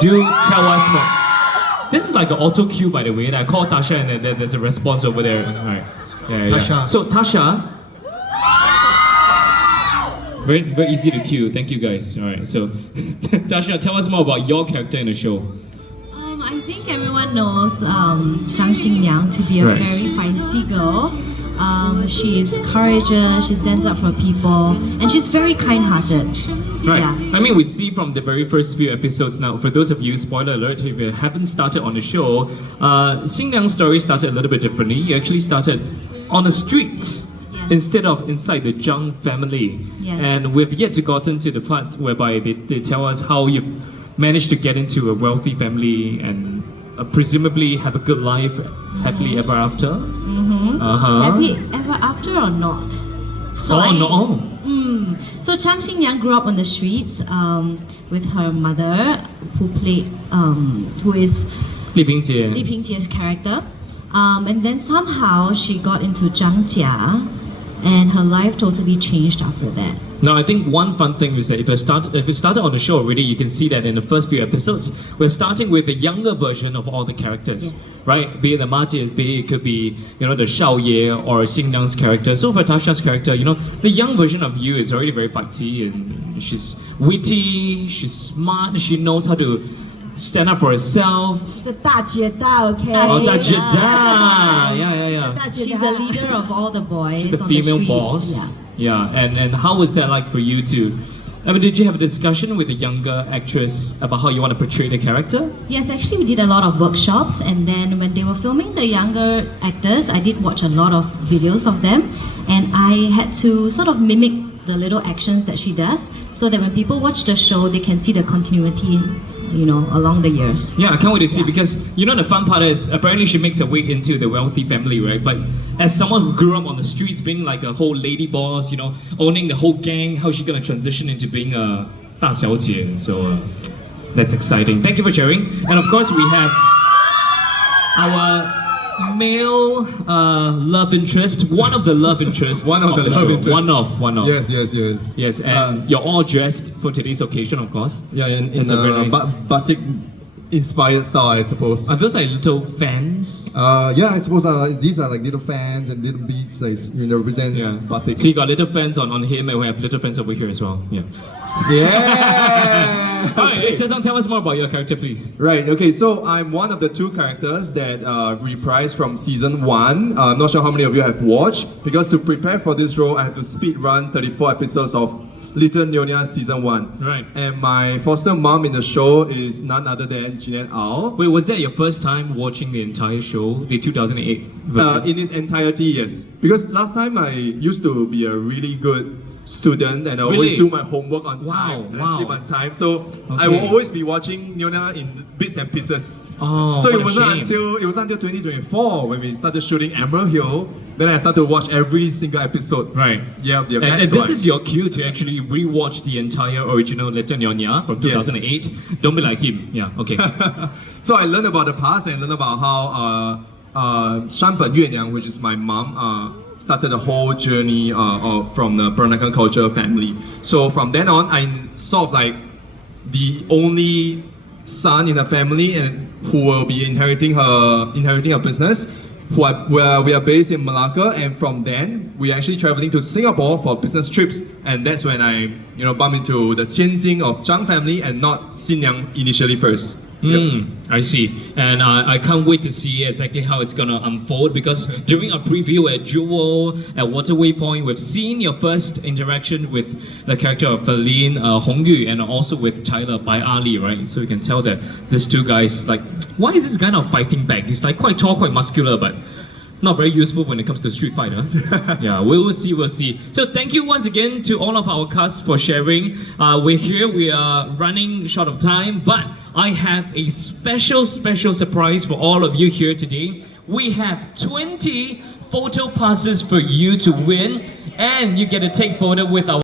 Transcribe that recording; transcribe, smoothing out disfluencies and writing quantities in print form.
do tell us more. This is like an auto cue, by the way. And I call Tasha, and then there's a response over there. All right. Yeah. Tasha. So Tasha, very easy to cue. Thank you guys. All right. So Tasha, tell us more about your character in the show. I think everyone knows Zhang Zetong to be a very feisty girl. She is courageous, she stands up for people, and she's very kind-hearted. Right. Yeah. I mean, we see from the very first few episodes now, for those of you, spoiler alert, if you haven't started on the show, Zetong's story started a little bit differently. You actually started on the streets. Yes. Instead of inside the Zhang family. Yes. And we've yet to gotten to the part whereby they tell us how you've managed to get into a wealthy family and presumably have a good life, happily ever after. Happy ever after or not? So So Zhang Zetong grew up on the streets with her mother, who is Li Pingjie. Li Pingjie's character. And then somehow she got into Zhang Jia, and her life totally changed after that. Now, I think one fun thing is that if you started on the show already, you can see that in the first few episodes, we're starting with the younger version of all the characters, right? Be it the Majians, be it could be, the Xiaoye or Zetong's character. So for Tasha's character, the young version of you is already very feisty, and she's witty, she's smart, she knows how to stand up for herself. She's a 大姐大, okay? Oh, 大姐大. Yeah. She's a leader of all the boys. She's the on female the streets. boss. Yeah. And how was that like for you to? I mean, did you have a discussion with the younger actress about how you want to portray the character? Yes, actually we did a lot of workshops, and then when they were filming the younger actors, I did watch a lot of videos of them, and I had to sort of mimic the little actions that she does, so that when people watch the show, they can see the continuity, along the years. Yeah, I can't wait to see, because the fun part is apparently she makes her way into the wealthy family, right? But as someone who grew up on the streets, being like a whole lady boss, owning the whole gang, how is she gonna transition into being a 大小姐? So that's exciting. Thank you for sharing. And of course, we have our male love interest, one of the love interests. One of the love interests. One of. Yes. And you're all dressed for today's occasion, of course. Yeah, in It's a very nice batik inspired style, I suppose. Are those like little fans? Yeah, I suppose these are like little fans and little beads that represents batik. So you got little fans on him, and we have little fans over here as well. Yeah. Yeah. Alright, Zhang, tell us more about your character, please. Right, okay, so I'm one of the two characters that reprised from season 1. I'm not sure how many of you have watched, because to prepare for this role, I had to speed run 34 episodes of littlenyonya season 1. Right. And my foster mom in the show is none other than Jeanette Ao. Wait, was that your first time watching the entire show, the 2008 version? In its entirety, yes. Because last time I used to be a really good student, and I always do my homework on time. I sleep on time, so I will always be watching Nyonya in bits and pieces. Oh, so what it was until 2024 when we started shooting emeraldhill. Then I started to watch every single episode. Right. Yeah. And this is your cue to actually rewatch the entire original littlenyonya from 2008. Yes. Don't be like him. Yeah. Okay. So I learned about the past and learned about how Shanpen Yuanyang, which is my mom, started the whole journey from the peranakan culture family. So from then on, I'm sort of like the only son in the family and who will be inheriting her business. We are based in Malacca, and from then we're actually traveling to Singapore for business trips, and that's when I bump into the Qianjing of Zhang family and not Xinyang initially first. I see. And I can't wait to see exactly how it's gonna unfold, because during our preview at Jewel, at Waterway Point, we've seen your first interaction with the character of Feline Hongyu, and also with Tyler by Ali, right? So you can tell that these two guys, like, why is this guy not fighting back? He's like quite tall, quite muscular, but not very useful when it comes to street fighter. Yeah, we will see. So thank you once again to all of our cast for sharing. We're here, we are running short of time, but I have a special surprise for all of you here today. We have 20 photo passes for you to win, and you get to take photo with our